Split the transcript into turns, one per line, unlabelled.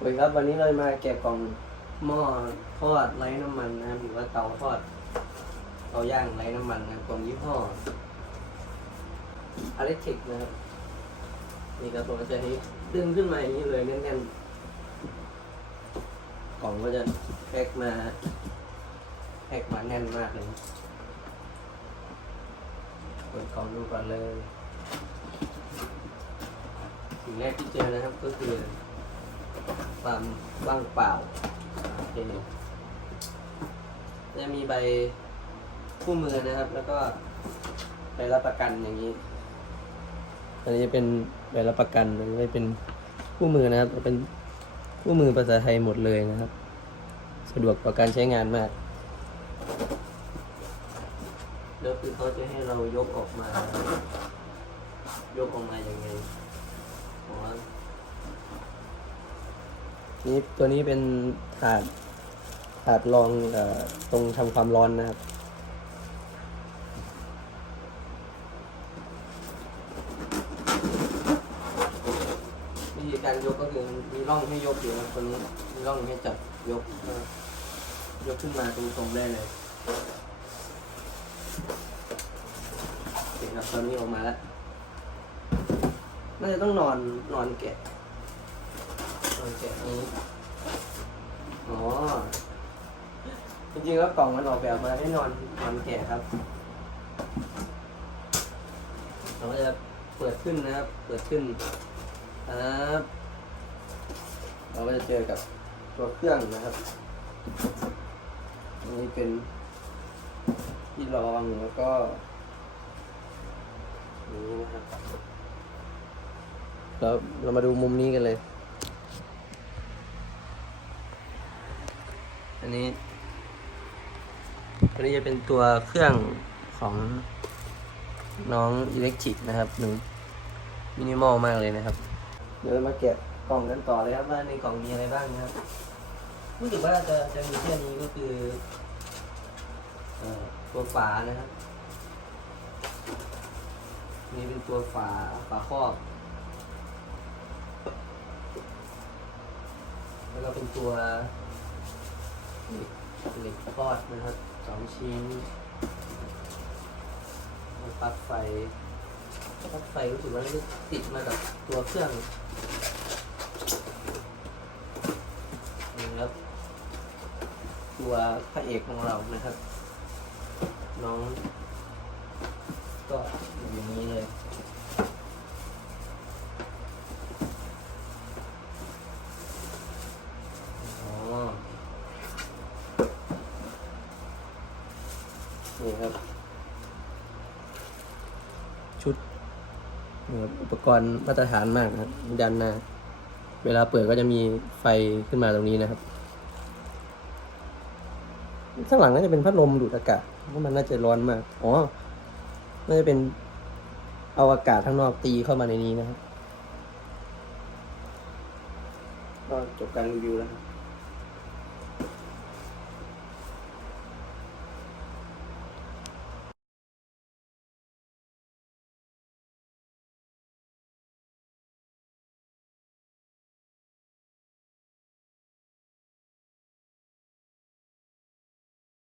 โอเคครับวันนี้เรามาแกะกล่องหม้อทอดไร้น้ำมันนะครับหรือว่าเตาทอดเตาย่างไร้น้ำมันนะครับกล่องยี่ห้ออเล็กทริกนะครับนี่ครับผมก็จะให้ดึงขึ้นมาอย่างนี้เลยแน่นๆกล่องก็จะแพ็คมาแพ็คมาแน่นมากเลยเปิดกล่องดูก่อนเลยสิ่งแรกที่เจอนะครับก็คือ ความว่างเปล่าโอเคจะมีใบคู่มือนะครับ แล้วก็ใบรับประกันอย่างนี้ อันนี้จะเป็นใบรับประกันอันนี้ไม่เป็นคู่มือนะครับเป็นคู่มือภาษาไทยหมดเลยนะครับ สะดวกต่อการใช้งานมากแล้วคือเขาจะให้เรายกออกมา ยกออกมาอย่างไงอ๋อ นี่ตัวนี้เป็นถาดถาดรองอตรงทำความร้อนนะครับ วิธีการยกก็คือมีร่องให้ยกอยู่นะตัวนี้มีร่องให้จับยกยกขึ้นมาตรงๆได้เลยโอเคครับตอนนี้ออกมาแล้วน่าจะต้องนอนนอนแกะ โอเคนี้ อ๋อ จริงๆแล้วกล่องมันออกแบบมาให้นอนนอนแก่ครับ เราก็จะเปิดขึ้นนะครับ เปิดขึ้นครับเราก็จะเจอกับตัวเครื่องนะครับ อันนี้เป็นที่รองแล้วก็นี่นะครับ เราเรามาดูมุมนี้กันเลย อันนี้อันนี้จะเป็นตัวเครื่องของน้องอิเล็กทริกนะครับหนึ่งมินิมอลมากเลยนะครับ เดี๋ยวมาแกะกล่องกันต่อเลยครับว่าในกล่องมีอะไรบ้างนะครับรู้สึกว่าจะจะมีแค่นี้ก็คือเอ่อตัวฝานะครับนี่เป็นตัวฝาฝาครอบ แล้วก็เป็นตัว เหล็กทอดนะครับสองชิ้นปลั๊กไฟปลั๊กไฟรู้สึกว่าติดมากับตัวเครื่องนี่ครับตัวพระเอกของเรานะครับ น้อง นี่ครับ ชุดนี่ครับอุปกรณ์มาตรฐานมากนะครับด้านหน้า เวลาเปิดก็จะมีไฟขึ้นมาตรงนี้นะครับข้างหลังน่าจะเป็นพัดลมดูดอากาศเพราะมันน่าจะร้อนมากอ๋อน่าจะเป็นเอาอากาศข้างนอกตีเข้ามาในนี้นะครับก็จบการรีวิวแล้วครับ